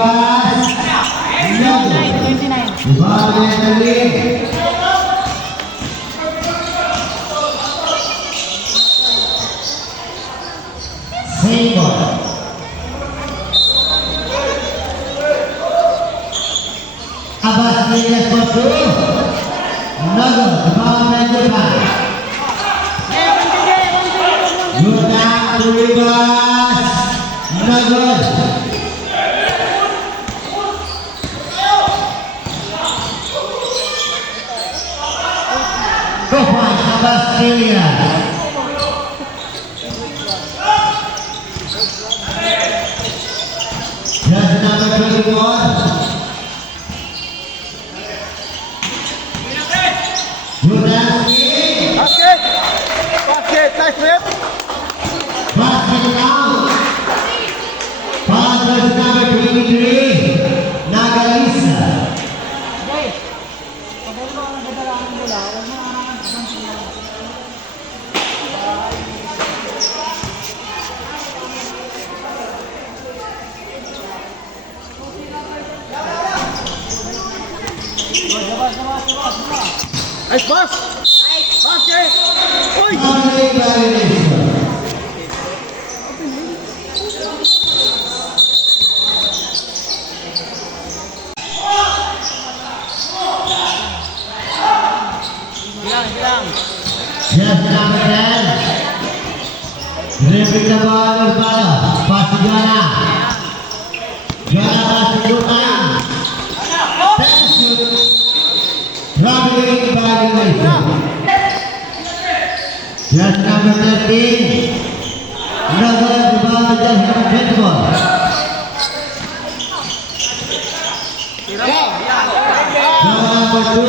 Ribas. 29. Single. Abbas Ilyas Batu. Nugget. Development Japan. Good down to Ribas. Nugget. Go points, Abbas Ilyas. Jersey number 21. Judaski. Basket, nice rip. Basket now. Pass jersey number 23. Nagalisa. Nice pass. Basket. Uy. Only violation. Jersey number 10. Dribbling the ball Urbano. Pass to Joanna. Joanna pass to Lutan. Then shoot. Traveling violation. Jersey number 13. Nugget the ball to jersey number 24. Joanna number 2.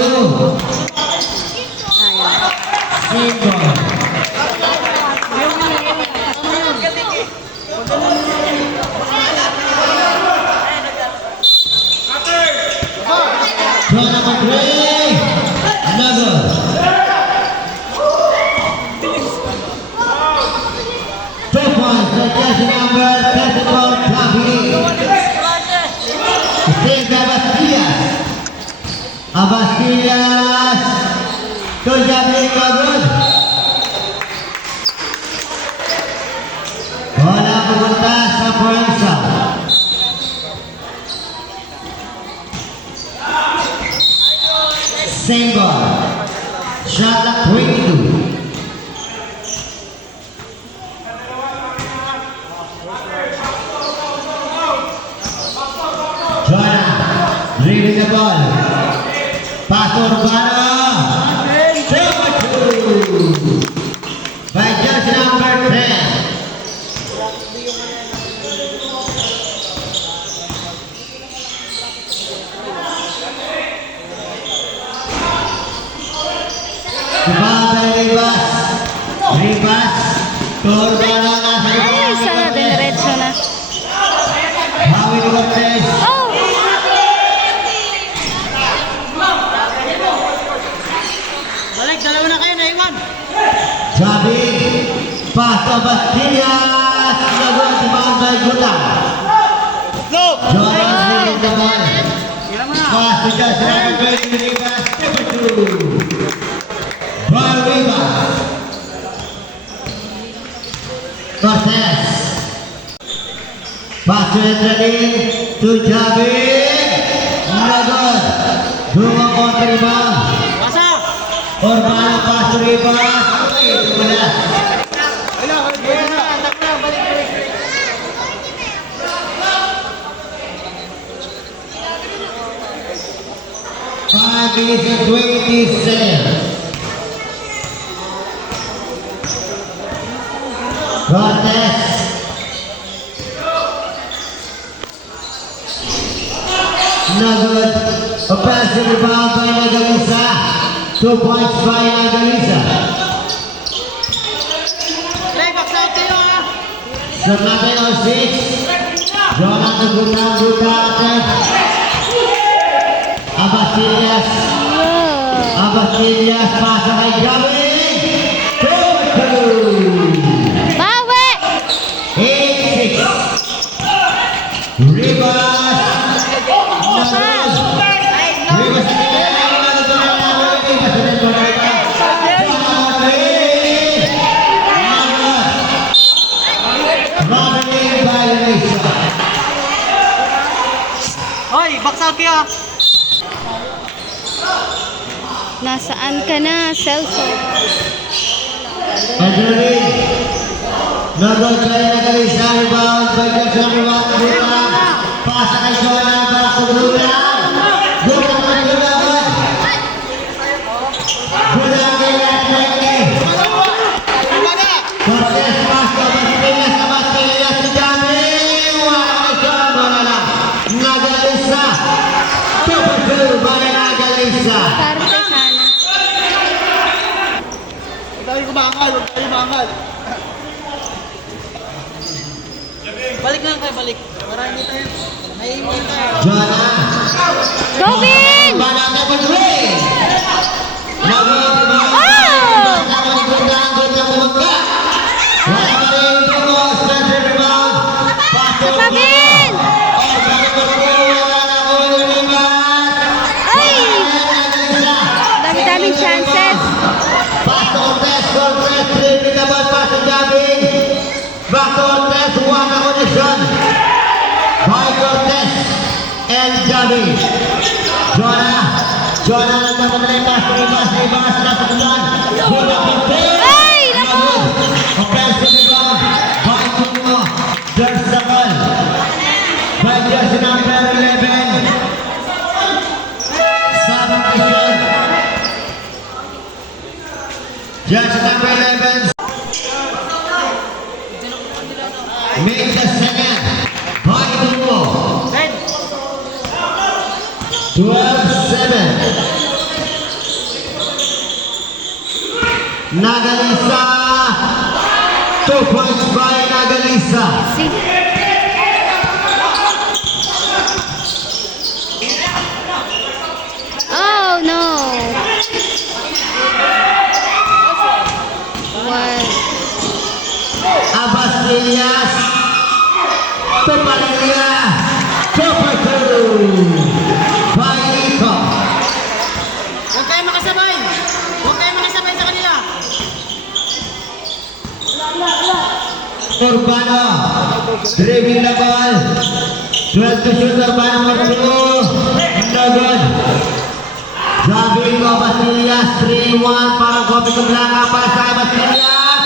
Single. Draw number 3. Nugget. Two points for jersey number 34. Traveling. Save Abbas Ilyas. Abbas Ilyas. To Jablin Nugget. Bola pupunta sa Forensa. Single. Shot clock 22. Joanna. Dribbling the ball. Pass to Urbano. Number 2. By jersey number 10. Diba Ribas? Ribas. Urbano nasa Ay, sana diretso na. Hawi ni Cortez. Oh! Balik, dalawa na kayo, naiwan. Jabi. Pass to Bastias. Nugget the ball by Judah. Go. Joanna dribbling the ball. Tira mo na. Pass to jersey number 20. Ribas. Number 2. Ball Ribas. Cortez. Pass to Adrenaline. To Jabi. Nugget. Duma kontra rebound. Pasa. Urbano pass to Ribas. Wala. Wala, balik na. Atak na, balik. 5 minutes and 20 seconds. Cortez. Nugget. Offensive rebound by Nagalisa. 2 points by Nagalisa. Play, box out kayo, ha. Shot natin on 6. Jonathan Gutang. Abbas Ilyas. Abbas Ilyas pasa kay Javi. 2-2. Bawi! 8-6. Ribas. laki ah. Nasaan ka na, cellphone? Adrenaline. Nagod kay Nagalisa. Rebound. Balik sa rebound. Gula. Pasa kay Joanna. Back to Gula. Gula kay Gula. Gula kay Atleti. Cortez Pasto. Bastilas na Bastilas. Si Dami. Wala kay John. Wala na. Nagalisa. 2-2 by Nagalisa. Parte sana. Huwag tayo kumangal, huwag tayo kumangal. Balik lang kayo, balik. Marami tayo. Naiiwan tayo. Joanna. Robin! Banata for three. Nagod. Sabin! Ay! Dami-daming chances. Back to Cortez, tripping the ball, pass to Javi. Back to Cortez, one connection by Cortez and Javi. Joanna nagpapadala pass to Rivas, nasa tulan. Good up in play. Ay! Naku! Offensive rebound by Tungo. There's the ball by jersey number 11. Submission. Jersey number 11. Make the second by Tungo. 12-7. Nagalisa. 2 points by Nagalisa. See? Oh, no. One. Abastillas. Tupalia. 2-2 by Nico. Huwag kayo makasabay. Huwag kayo makasabay sa kanila. Urbano. Dribbling the ball. 12 to shoot. Urbano for 2. No good. Driving ko Bastillas. 3-1. Parang kopi ko belakang para sa Bastillas.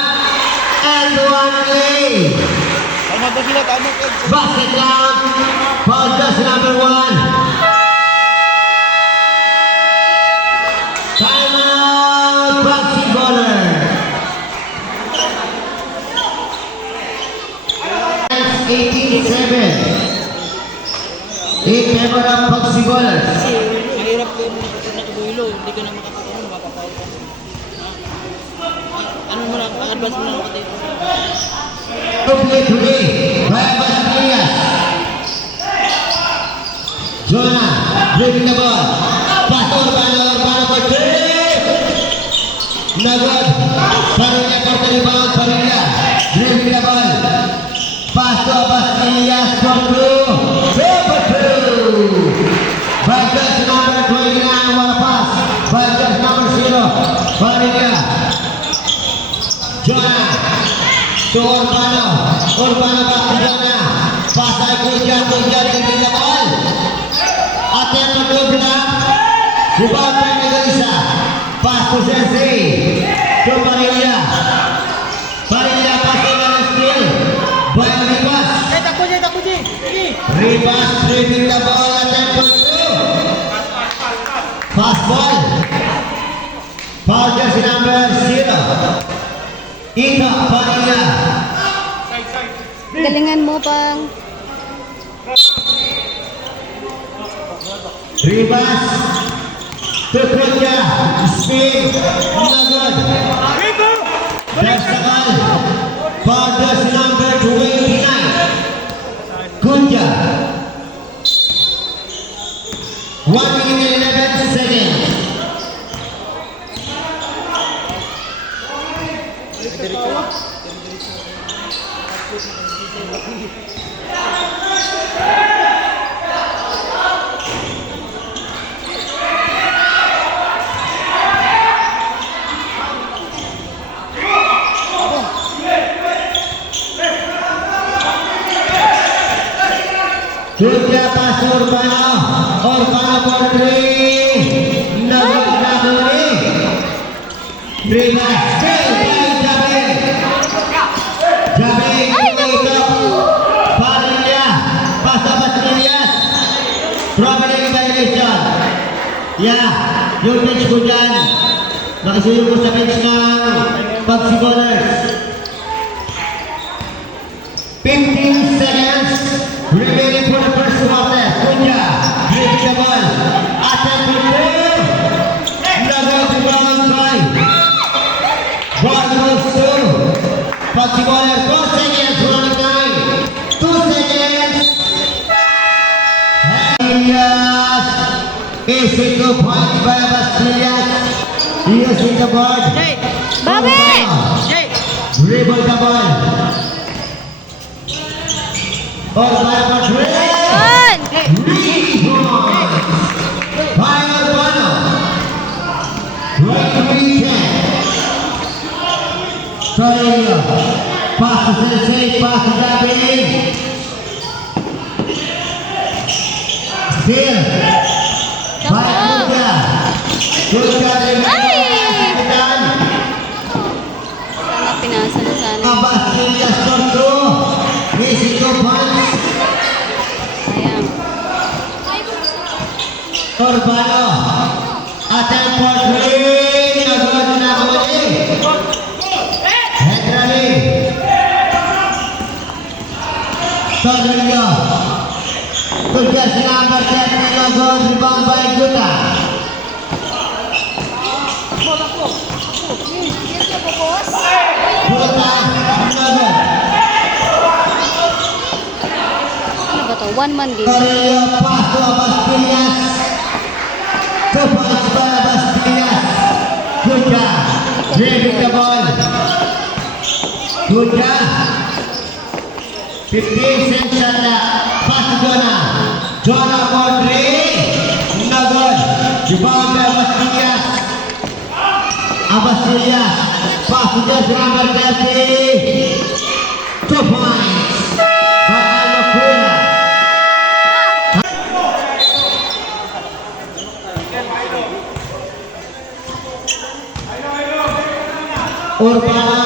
And one lead. Tama ba sila? Tama ba? Basket down. Foul just number 1. Timeout. Boxy baller. 18-7. In favor of Boxy ballers. Mahirap ko yung nakabuhilo. Hindi ka na makakataon. Mapapawal ka. Ano mo lang? Advance mo lang ako dito. Complete today by Bastillas. Joanna, dribbling the ball. Pass to Urbano for 3. Nagod. Parilla for the rebound. Parilla, dribbling the ball. Pass to Bastillas for 2. 2-2. By just number 29, what a pass. By just number 0. Parilla. Joanna. To Urbano. Urbano back to Joanna. Pass by Kuja. Kuja dribbling the ball. Attempt to go block. Rebound by Nagalisa. Pass to Sensei. To Parilla. Parilla passing on the steal. By Rivas. Takbo Jay. Sige. Rivas dribbling the ball. Attempt to go. Fast ball. Foul jersey number 0. Ika Parilla. Galingan mo pang. Rivas. To Kuja. Spin. Nagod. That's the ball. Foul jersey number 29. Kuja. 1 minute and 11 seconds. Surya pas Urbano. Urbano for 3. Naguli. Bebas. Jabe. Jabe. Ito. Parilia. Pasta Pasilias. Traveling violation. Ya. Yung bench ko dyan. Nakisuyo ko sa bench ng pagsibolers. 15 seconds remaining for the first quarter. Kunya, break the ball. Attempt for 2. Lago to Brown by. Ball goes to Pagsiboler. 4 seconds running time. 2 seconds. Elias is into point by Basilias. He is in the board. Jay! Bobby! Jay! Dribble the ball. Urbano for 3. Yun! Rebound. By Urbano. 23-10. Torreira. Pass to Sensei. Pass to David. Still. By Kuya. Kuya Ay! Sana pinasa na sana. Basilias for 2. Mexico points. Ayan. Urbano. Attempt for 3. Nagod na muli. Henry. Tornillo. Tugas number 10. Nagod. Rebound by Guta. Guta. Nagod. Ano ba to? One man game. Tornillo. Pass to Basilias. 2 points by Basilias. Guta. Dribbling the ball. Guta. 15 seconds na. Pass to Jonah. Jonah for 3. Nagod. Rebound by Basilias. Abasilias. Pass to just number 30. 2 points. By Almacuena. Urbano.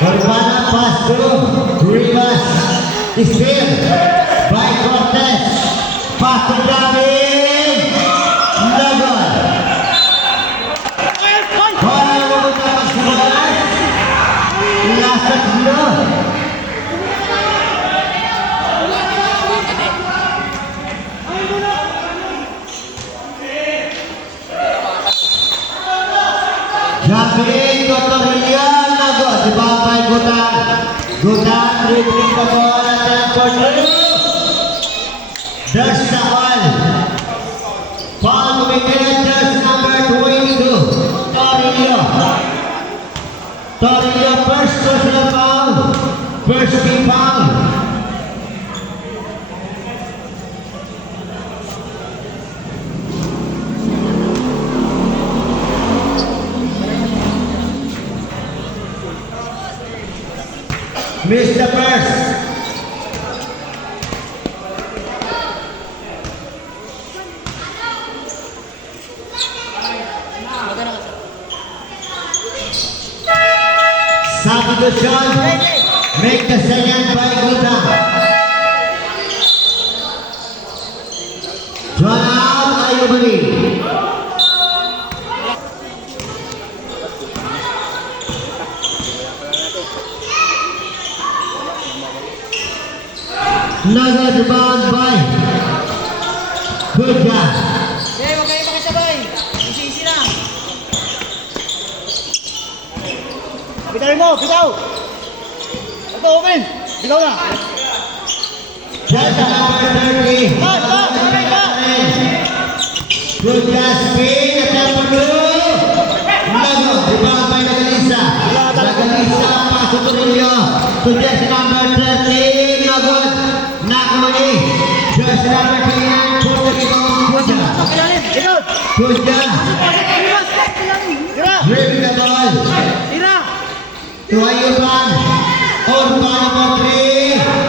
Urbano pass to Rivas. Still by Cortez. Pass to David. Nagod. Bola memutar Pagsiboler. Last at 0. Jabe to Torreira. Nagod. Rebound by Gutan. Gutan dribbling the ball at the for 2. There's the ball. Foul committed. There's number 22. Torreira. Torreira first personal foul. First team foul. Missed the first. Substitution. Make the second by Guta. Run out Ayubari. Nagod rebound by Guta. Jay, huwag kayo pakisabay. Easy lang. Bitaw mo, bitaw! Ito, open! Bitaw na! Just number 30. Ba! Good pass, spin, attempt for 2. Nagod, rebound by Nagalisa. Nagalisa, pass to Torreira. To just number 30. Nagod, nakamali. Just number 29. For the rebound, Guta. Bitaw! Guta, Tira! dribbling the ball. Tira! To Ayuban. Urbano for 3.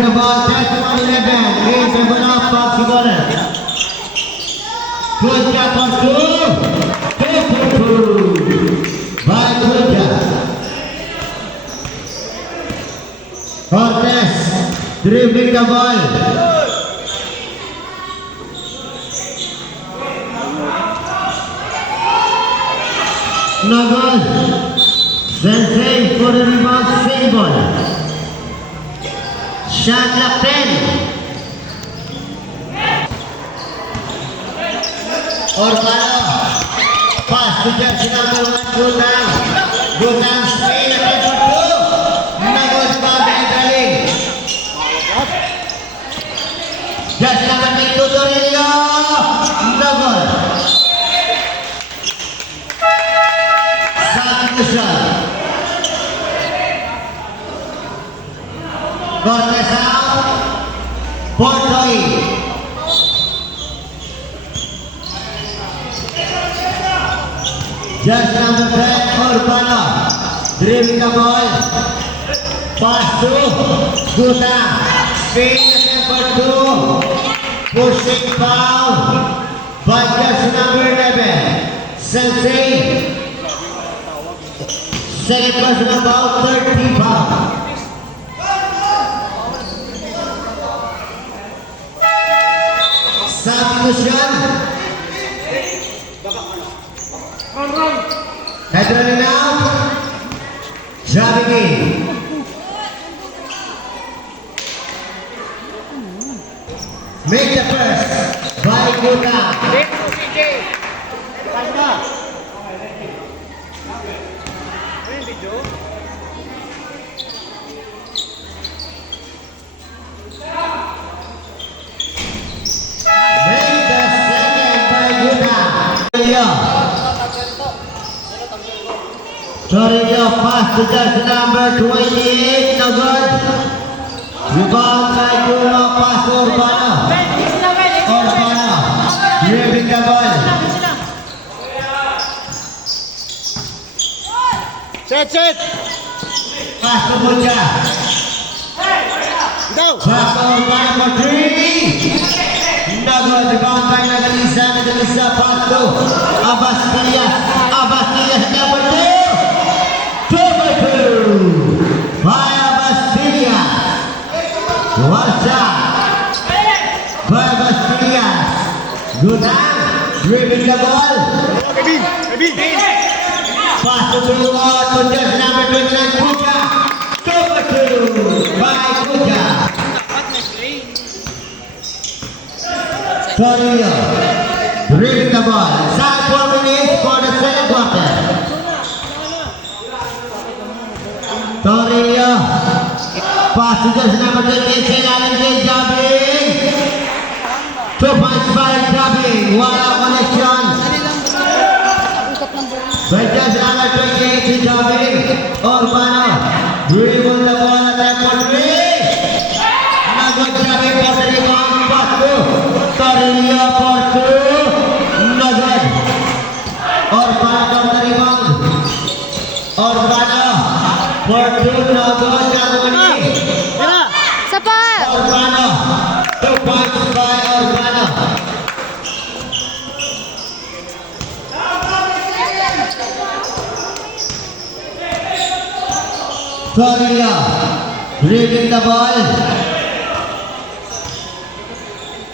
Dribbling the ball, just 11. Game number of Foxy Bonner. Good job for two. By Kuja. Cortez dribbling the ball. No good. Sensei for the rebound, same ball. Shot lock 10. Orbano. Pass to jersey number 1, Gutan. Gutan spin again for 2. No good, boundary drilling. Jersey number 2, Torino. No good. Substitution. Cortez out. Porto in. Just number 10, Urbano. Dribbling the ball. Pass to Guta. Spin again for 2. Pushing foul. By just number 11. Sensei. Second person about 30 pounds. Substitution. Head running out. Jabbing in. Make the first by Guta. Make the second by Guta. Torino pass to jersey number 28, no good. Rebound by Dulo, pass to Urbano. Urbano, dribbling the ball. Set! Pass to Bulga. Go! Pass to Urbano for 3. No good, rebound by Nagalisa. Nagalisa pass to Abastias. Abastias number 2. 2 by Abastias. Watch out. By Abastias. Good hand. Dribbling the ball. Pass to just number 29, Kuja. 2 by Kuja. Torino. Dribbling the ball. Inside 4 minutes for the second quarter. Torino. Pass to just number 28, Selalan Jabbing. 2 points by Jabbing. Wala connection. By just number 28, Jabbing. Urbano. Dribble the ball at that for 3. Nagod Jabbing for the rebound. Pass to Torino for 2. Nagod. Urbano for the rebound. Urbano for 2. Nagod. Sapa! Urbano. 2 points by Urbano. Torino. Dribbling the ball.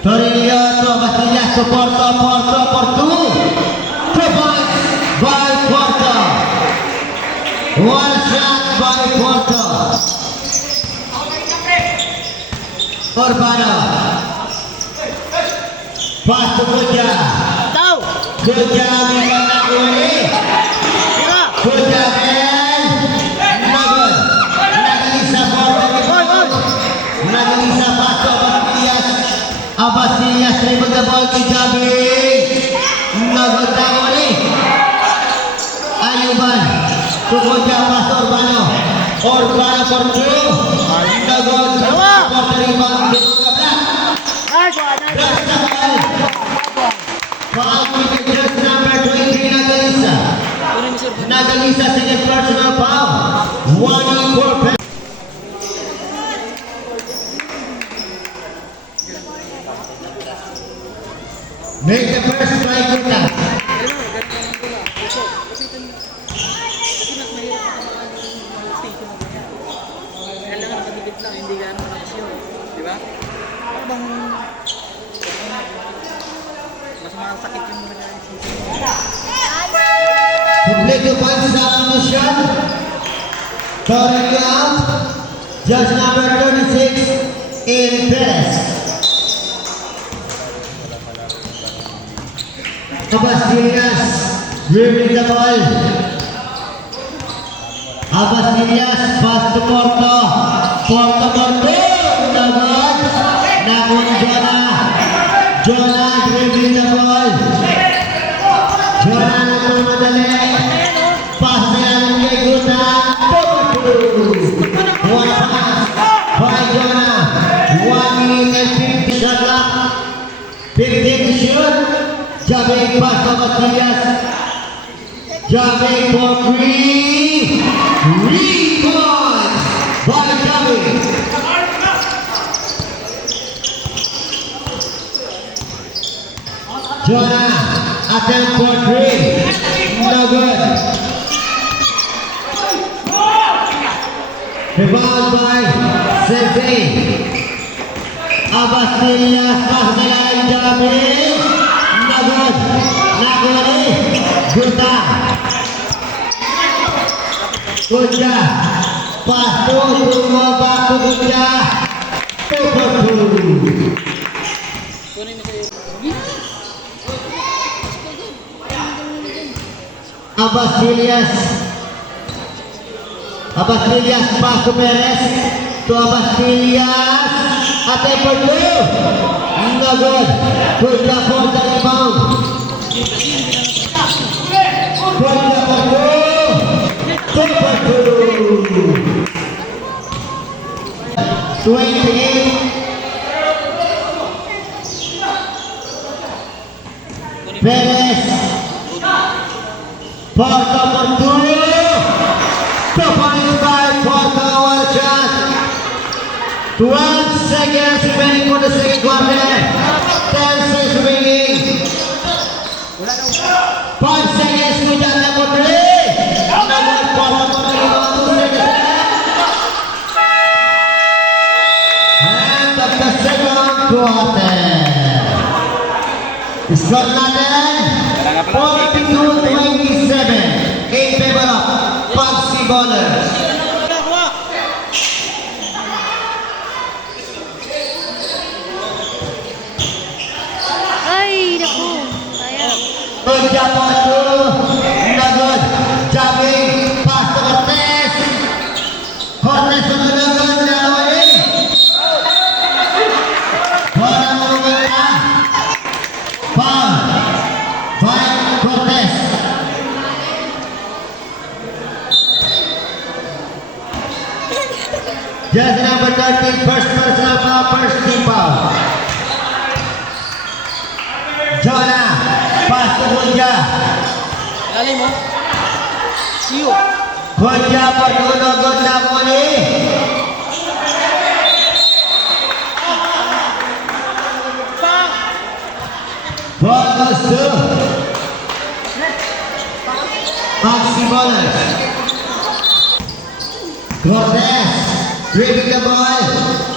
Torino to Basillas to Porto for 2. 2 points by Porto. 1 shot by Porto. Urbano. Pass to Kuja. Go! Kuja meron na uli. Kuja and Nagod. Nagalisa Porto. Nagalisa pass to Abasillas. Abasillas dribble the ball to Jabbing. Nagod na uli. Ayuban. To Kuja pass to Urbano. Urbano for 2. Nagod for the rebound. Foul with just number 20, Nagalisa. Nagalisa second personal foul. 1 equal. Make the first try kita. Ayun na, ganito ang bola. Ito, lapitan mo. Kasi mas mahirap matamaan yung mga station na ganyan. Kailangan nakadikit lang, hindi gano'n malakas yun. Di ba? Para bang mas masakit yung mga station. Complete points sa position. Currently out. Judge number 36 in Perez. Abasilias dribbling the ball. Abasilias pass to Porto. Porto. Nagod. Nagod Jonah. Jonah dribbling the ball. Jonah naman madali. Pass niya ng kay Guta. One pass by Jonah. 1 minute and 50 shot clock. 15 to shoot. Jabbing pass to Abasilias. Jabbing for 3. Rebound by Jabbing. Jonah attempt for 3. No good. Rebound by Sensei. Abasilias pass nila ng Jabbing. No good. Nagori. Guta. Guta. Pass to Tumaba to Guta. 2 for 2. Kunin mo sa'yo. Abasilias pass to Perez. To Abasilias. Attempt for 2. No good. Guta for the rebound. Guta for 2. 2 for 2. 28. Perez. Porto for 2. 2 points by Porto. One shot. 12 seconds remaining for the second quarter. 10 seconds remaining. 5 seconds to that number 3. Number Porto for 2 seconds. End of the second quarter. Score natin 42-27 in favor of Pagsi Bowlers. Ay, naku. Sayang. Good job for 2. No good. Jabbing pass to Cortez. Cortez to Gunagan. Nawali. Bola mula. Foul by Cortez. Jersey number 13, first personal foul, first team foul. Jonah, pass to Gunja. Lalim mo. Siyo. Gunja for Duno, good na muli. Ball goes to Pagsi Bowlers. Cortez, dribbling the ball.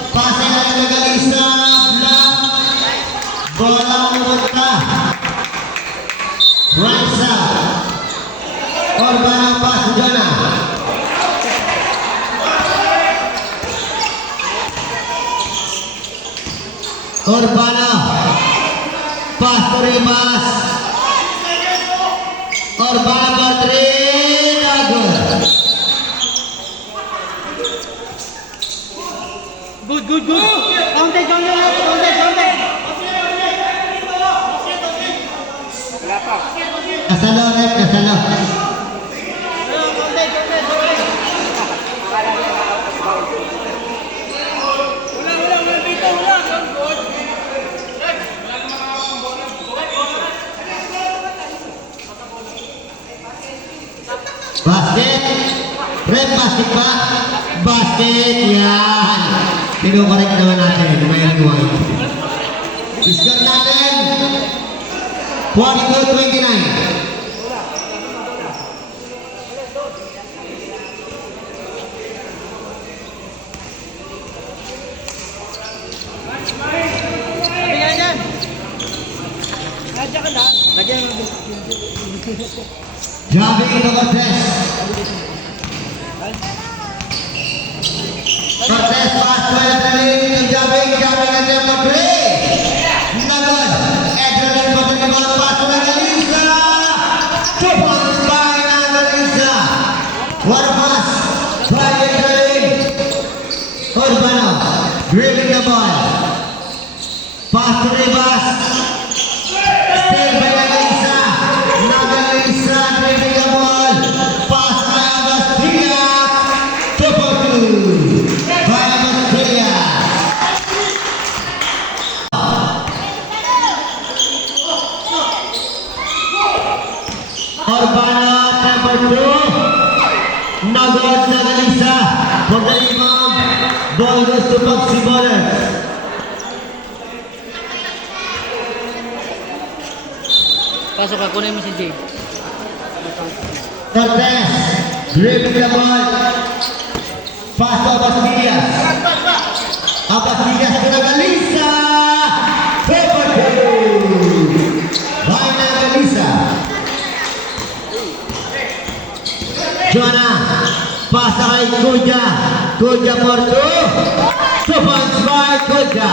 Passing ang nagaling sa block. Bola pumunta. Right side. Urbano pass to Jonah. Urbano. Pass to Ribas. Urbano for 3. No good. Good. Counted. Kasalo ulit, kasalo. Basket. Red basket ba? Basket. Yan. Pinukorek naman natin. May white. Score natin. 42-29. Sabi nga dyan. Nadya ka lang. Lagyan mo. Javi Cortez. Cortez pass to Adrenaline to Javi. Javi and then Madrid. Nagon. Adrenaline for the ball pass to Nagalisa. 2 points by Nagalisa. What a pass by Adrenaline. Urbano dribbling the ball. Pass to Rivas. Still by Nagalisa. Nagalisa dribbling the ball. Pass by Agastilla. 2-2 by Agastilla. Urbano number 2. Nagon Nagalisa. For the rebound. Ball goes to Maxi Ballers. Pasok ka, kunin mo si Jay. Cortez, dribbling the ball. Pass to Abastillas. Abastillas to Nagalisa. 2-2 by Nagalisa. Joanna, pass kay Kuja. Kuja for 2. 2 points by Kuja.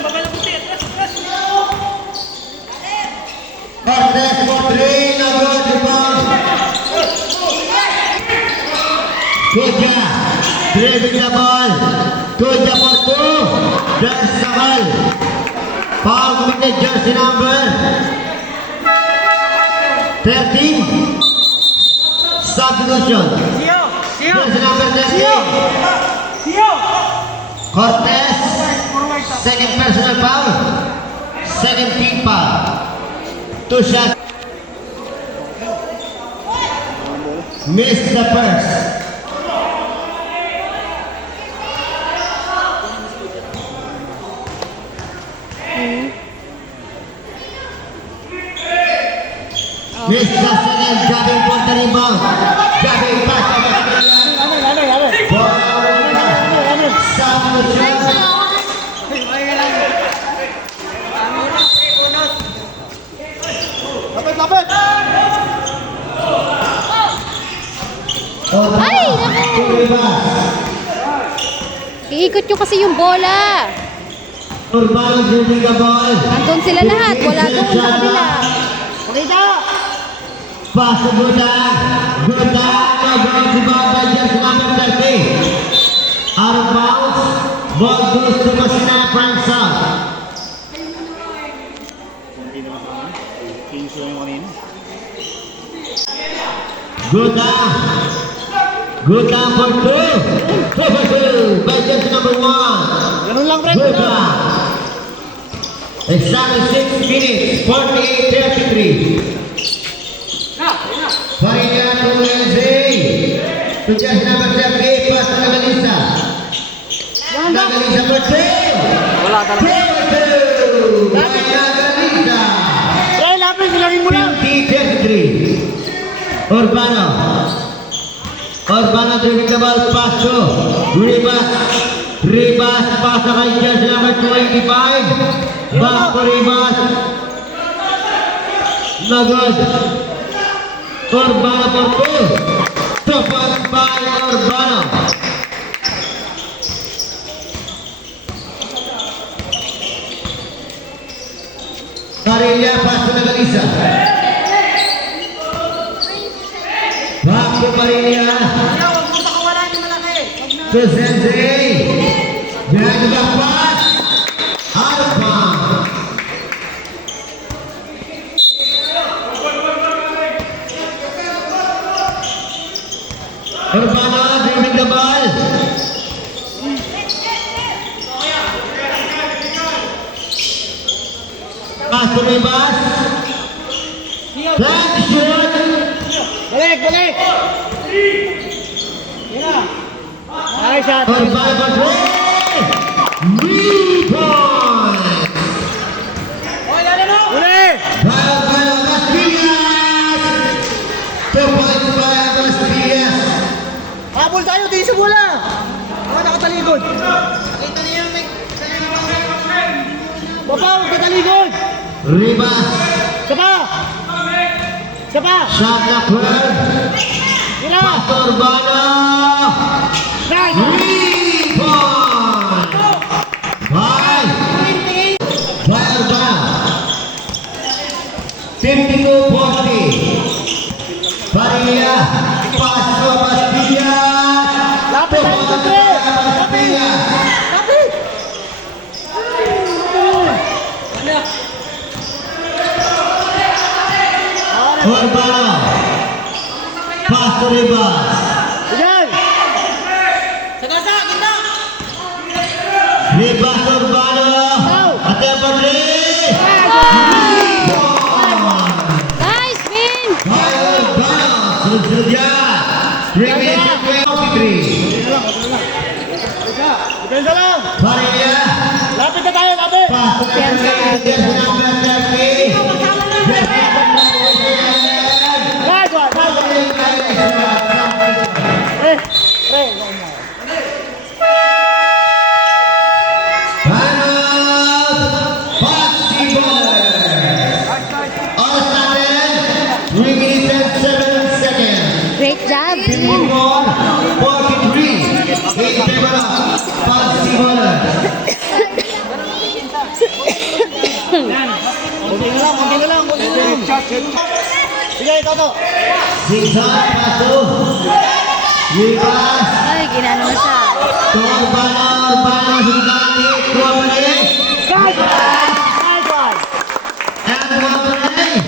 Babala, puti. Atras. Cortez for 3. Nagon rebound. Kuja, dribbling the ball. Kuja for 2. There's Samal. Foul committed, jersey number 13. Substitution. Siyo! Jersey number 13. Siyo! Cortez. Second personal foul. Second team foul. 2 shots. Missed the first. Missed the second. Jabbing for the rebound. Jabbing pass to the ball. Substitution. Lapit! Ay, naku. Iikot nyo kasi yung bola. Urbano dribbling the ball. Andun sila lahat. Wala doon sa kabila. Pakita! Pass to Guda. Guda. No goal to ball by jersey number 30. Out of bounds. Ball goes to Masina Prime South. Guda. Guda for 2. 2-2 by jersey number 1. Ganun lang, pre. Guda. Exactly 6 minutes. 48-33. Faria to Wednesday. To jersey number 38. Pass to Nagalisa. Nagalisa for 2. Wala talaga. 2-2 by Nagalisa. Eh, lapit, bilangin mo lang. 50-33. Urbano. Urbano dribbling the ball. Pass to Rivas. Rivas pass to kay jersey number 25. Back to Rivas. No good. Urbano for 2. 2 points by Urbano. Carilla pass to Nagalisa. Back to Carilla. To Sensei. Behind the back pass. Out of bounds. Urbano dribbling the ball. Pass to Rivas. Flag shoot. Balik! Yan na! Ay, shot. Urbano for 3. Rebound. Uli! Urbano Bastias. 2 points by Bastias. Habol tayo, di sa bola! Mga nakataligod. Baba, huwag kataligod! Ribas. Isa pa! Isa pa! Shot clock 12. Ila! Pass to Urbano. Nice! Rebound. By Urbano. 52-40. Paria. Pass to Bastias. Lapit tayo sa tre! Bastias. Lapit! Urbano. Pass to Ribas. Bigay! Sa gasa, ganda! Ribas Urbano. Attempt for 3. Nice win! By Urbano. Sunod-sunod yan. 3 minutes and 23. Depensa lang! Paria. Lapit na tayo, lapit! Pass to Ribas. Yes, number 30. Nice one! Nice one! Eh, pre, Great job! 43 in favor of Patsy Bowler. Kunti na lang, kunti na lang, kunti na lang. Sige, Toto. Zigzag paso. Ribas. Ay, ginano na siya. Urbano, Zigzag, kuha pa rin. Nice one! Nice one! And one pa rin.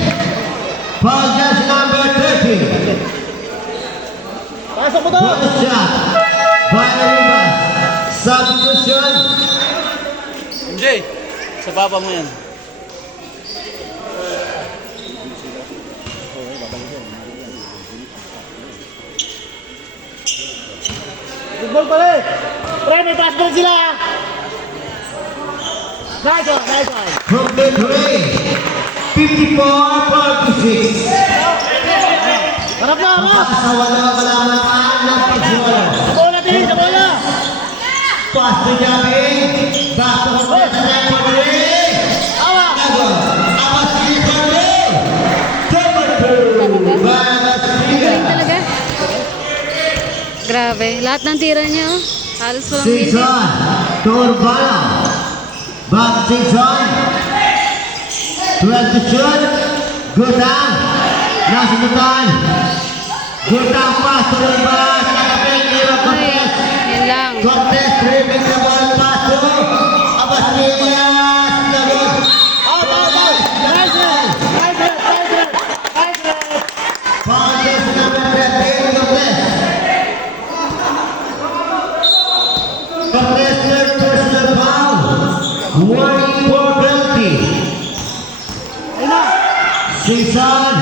Foul just number 30. Pasok mo to! One shot by Ribas. Substitution. MJ, sa papa mo yan. Football pa rin! Pre, may fastball sila! Nice one, nice one! From the three. 54-46. Harap na, harap! Sa wala naman ng pagsuwala. Sa bola, tingin, sa bola! Pass to Javi. Back to Hernandez for three. Awa! Nagol. Awas si Hernandez. Number 2. Galing talaga. Grabe. Lahat ng tira niya, oh. Halos walang minute. Season to Urbano. Back Season. 12 to shoot. Good down. Nasubutan. Good down pass to Ribas. Nakapin Ira Ay, Cortez. yun lang. Cortez dribbling the ball pass to Abasilias. Nagol. Out, out, out! Nice one! Nice one, nice one! Nice one! Foul just number 13 Cortez. Cortez third personal foul. Warning for penalty. Ayun na! Season.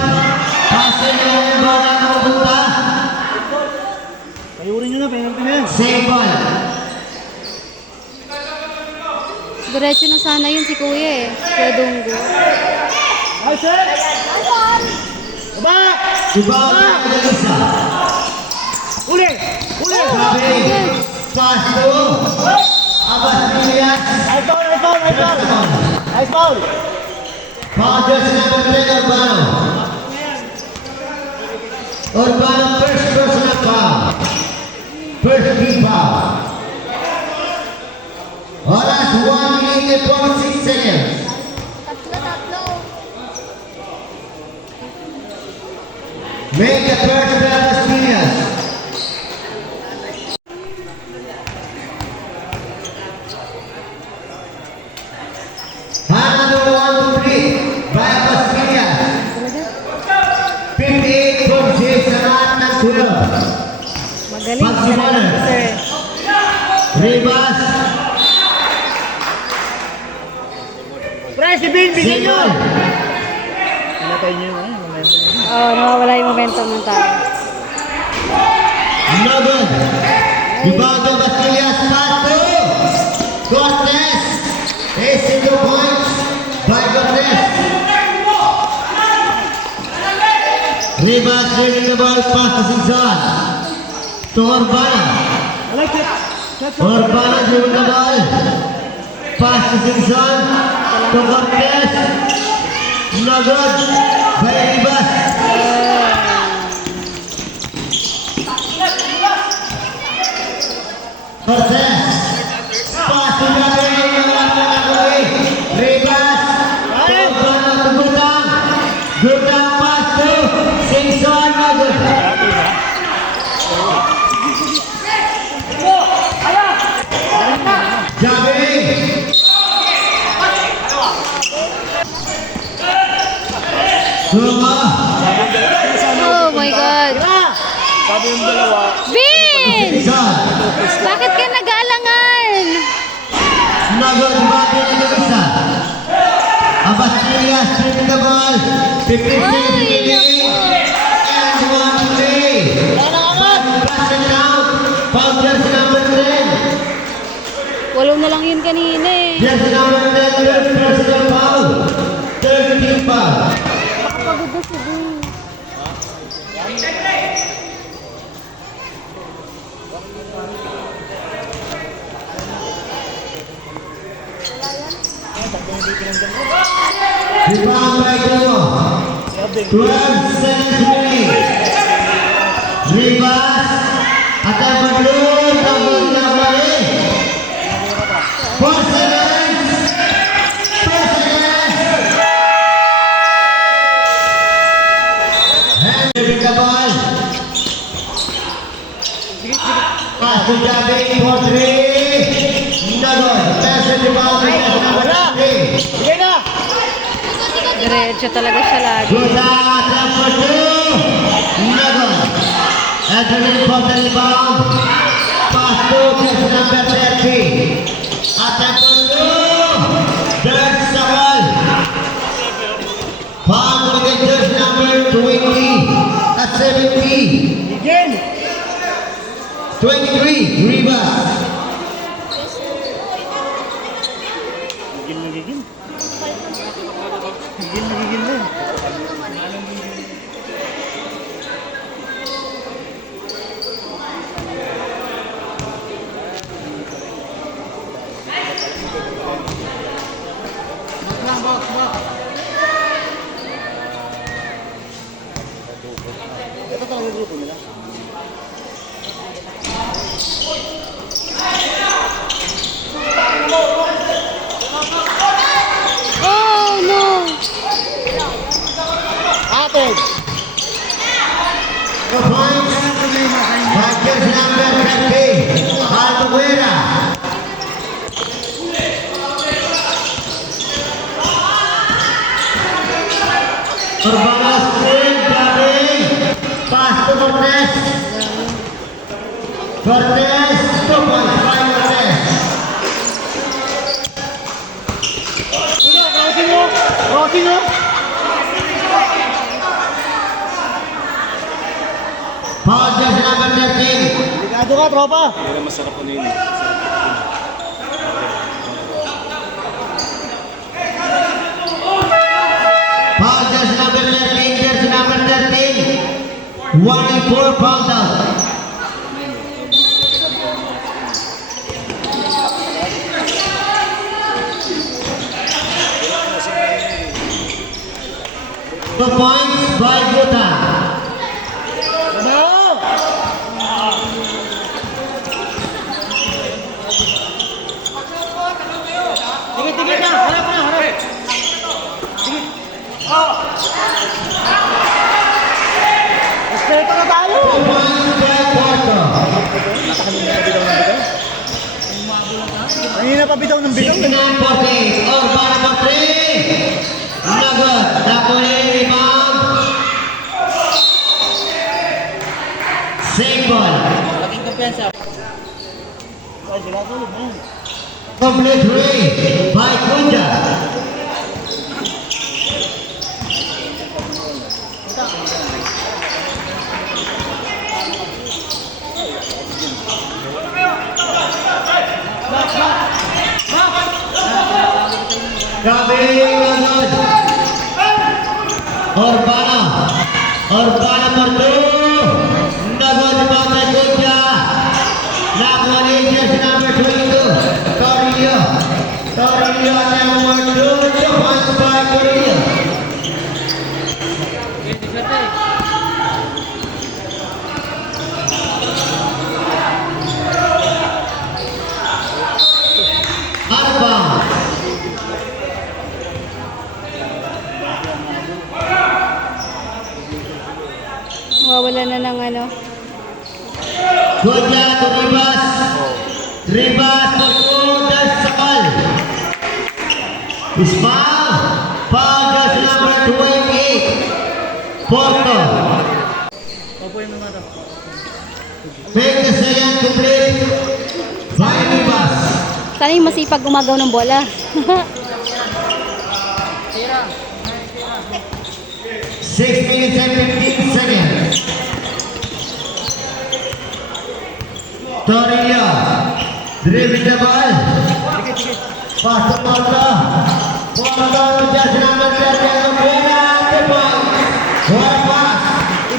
Pasin yung bola ng punta. Payurin nyo na, penalty na yan. Save ball. Diretso na sana yun si Kuya eh. Kuya Dunggo. Nice set! Baba! Rebound ng isa. Uli! Uli! Sabi. Pass to Abasilias. Nice foul, nice foul, nice foul! Nice foul! Foul just number 10 Urbano. Urbano first personal foul. First team foul. Oras 1 minute and 46 seconds. Make the first bell Asturias. Number 1 to 3 by Asturias. 58 from Jason at 12. Magaling. Patsy Bowler. Sir. Ribas. Pre, si Bin, bigyan nyo! Simon. Pinatay nyo yung momentum. Oh, nawawala yung momentum ng tao. No good. Rebound to Basilias, pass to Cortez. Ace 2 points by Cortez. Rivas winning the ball, pass to Sinzon. To Urbana. Urbana winning the ball. Pass to Sinzon. To Cortez. No good by Rivas. Cortez. Pass to Rivas. To Urbana to Gutang. Gutang pass to Sinzon. No good. Javi. Roma. Oh my God. Sabi yung dalawa, Vince! Sinzon. Bakit ka nag-aalangan? Nagod bati ng isa. Abasilias winning the ball. 15 Ay, and 1 play. Pass it out. Foul jersey number 10. Walo na lang yun kanina eh. Jersey number 10. Personal foul. 13 foul. Pagod na si Vince. Rebound by Duno. 12 seconds remaining. Rivas. Akan berdua. Namun namanya. 4 seconds. 4 seconds. And with the ball. Pass to Javi for 3. Nagod. Pass the ball to number 3. Diretso talaga siya lagi. Guta number 2. Nagod. Anthony for the rebound. Pass to jersey number 30. Attack for 2. Third Sakal. Foul with jersey number 20. At 70. Again! 23. Rivas. Nagigil. Nagigil mo. Ito talaga yung grupo nila. Oh no! Atin! The points. By jersey number 30. Albuquera. Urbana screen, Javi. Pass to Cortez. Cortez, 2 points by Cortez. Crossing mo! Foul jersey number 13. Ligado ka, tropa! hindi na masarap po nila. Foul jersey number 13, jersey number 13. 1 and 4 foul out. The points by Gota. Ano? Tigil na! Harap na! Harap! Tigil! Respeto na tayo! The points by Porto. Kanina pa bitaw ng bitaw. 69-48. Urbana for 3. Nagod. Napoli rebound. Same ball. Laking kumpiyansa. Ay, sila tulog na yun. Complete way by Kunja. Coming agad. Urbana. Urbana for two. Nagod Bata Kuja. Nakuha ni jersey number 22. Torrio. Torrio number 2. 2 points by Torrio. Okay, di swerte. Arbang. Mawawala na ng ano. Kuja to Ribas. Ribas to Kuja Sakal. Ismail. Pagas number 28. Porto. Opo yung mga to. Make the second complete. By Ribas. Sana yung masipag gumagaw ng bola. Tira. 6 minutes and 15 seconds. Torilla. Dribbling the ball. Pass to Porto. Porto to just number 10. Buena. 2 points. One pass.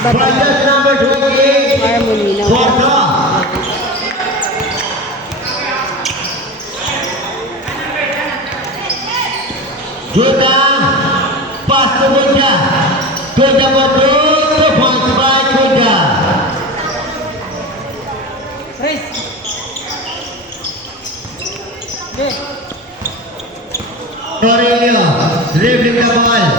By just number 28. Harmony na. Porto. Juta. Pass to Kuja. Kuja for 2 points by Kuja. Chris. Okay. Torilla dribbling the ball.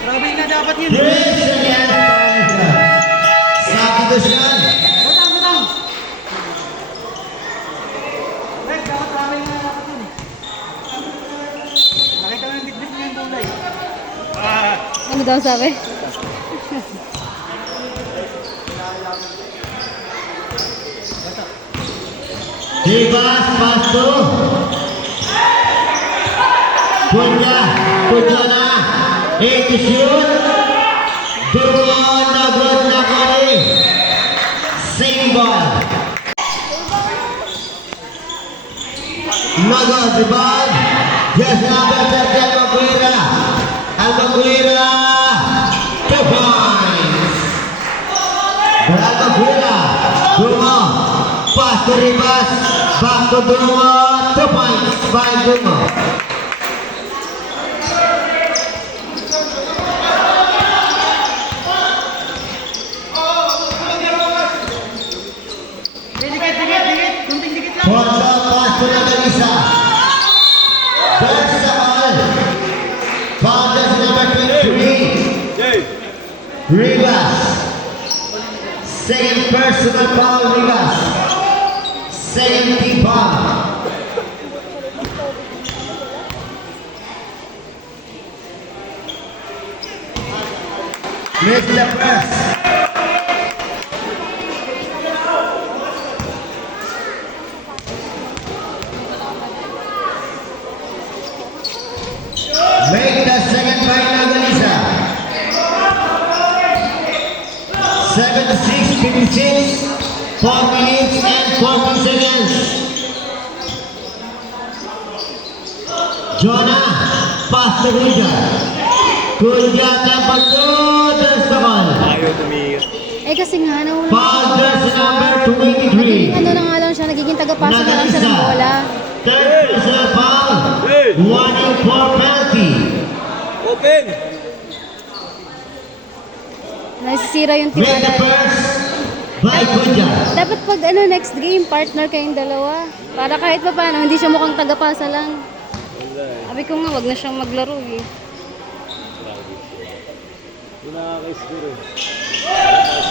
Grabe na dapat yun. Substitution. Butang, butang. Guys, dapat traveling na dapat yun. Nakita mo yung bit-bit niya yung kulay. Ano daw sabi? Ribas pass to Kuja. Kuja na. 8 to shoot. Doon na good na kari. Same ball. Nagod the ball. Just number 30 Maguira. Ang Maguira. 2 points. Brad Maguira. Dungo. Pass to Ribas. Back to Dungo. 2 points by Dungo. Dikit, dikit, dikit. Kunting dikit lang. Porto pass to Nagalisa. There's the ball. Foul just number 23. Rivas. Second personal foul Rivas. Second team foul. Missed the press. Make the second by Nagalisa. 7-6, 56, 4 minutes and 40 seconds. Jonah, pass to Kuja. Kuja number 2, there's the ball. Ayaw tumigil. Eh kasi nga, nawala. Foul jersey number Nagiging 23. ano na nga lang siya, nagiging tagapasa na lang siya ng bola. Third personal foul. Hey! 1-4 penalty. Open! Nasisira yung Make the tiwala. first by Kuja. Dapat pag ano, next game, partner kayong dalawa. Para kahit pa paano, hindi siya mukhang tagapasa lang. Sabi ko nga, wag na siyang maglaro eh. Hindi nakaka-score eh.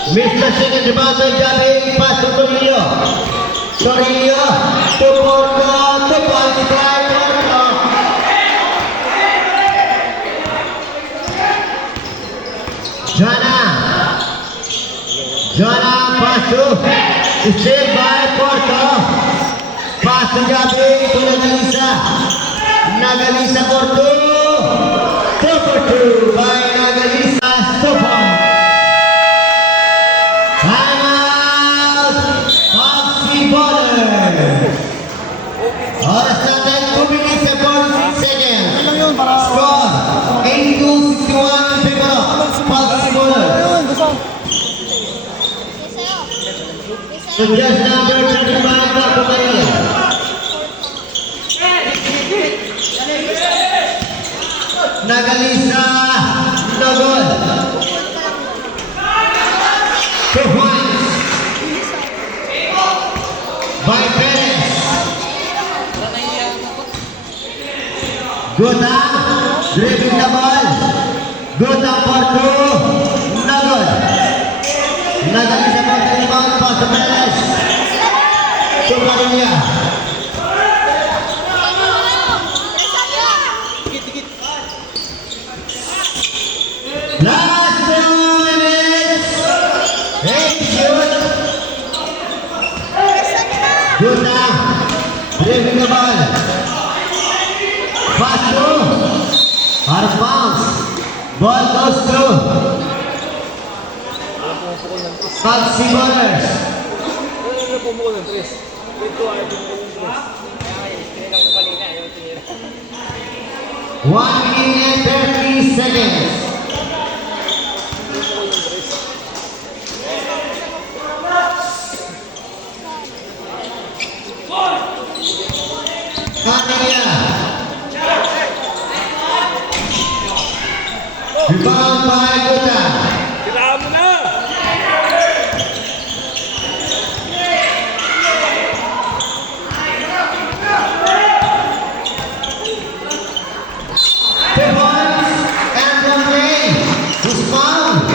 Mr. Second rebound by Javi. Pass to Torrio. Torrio to Porto. 2 points by Porto. Jana. Jana pass to. Still by Porto. Pass to Javi to Nagalisa. Nagalisa Porto. 2 for 2 by Nagalisa. So far. Time To just number 35, Marco Maria. Nagalisa, no good. 2 points. By Perez. Gutang, dribbling the ball. Gutang for 2, no good. Nagalisa for 3 rebound, pass to Perez. To Maria. Last 2 minutes. 8 shoot. Gutang, dribbling the ball. Pass to out of bounds. Ball goes to Maxi Bowlers. Pumukul ng 3. Ito ay pumukul ng 3. 1 minute and 30 seconds. Maria. Rebound by Gutang. Kailangan mo na! And from play, who's fouled?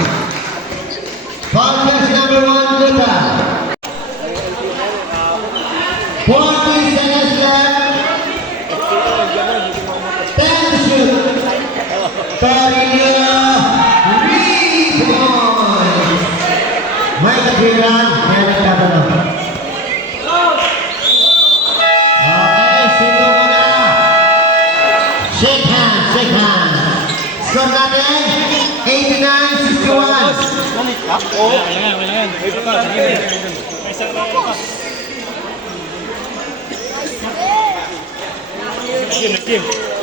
Foul jersey number 1, Gutang. 40 seconds left. 10 to shoot. Torino, rebound. May nagbilang, may nagtatanong. Okay, sino mo na? Shake hands, shake hands. Score natin, 89-61. Nag-game.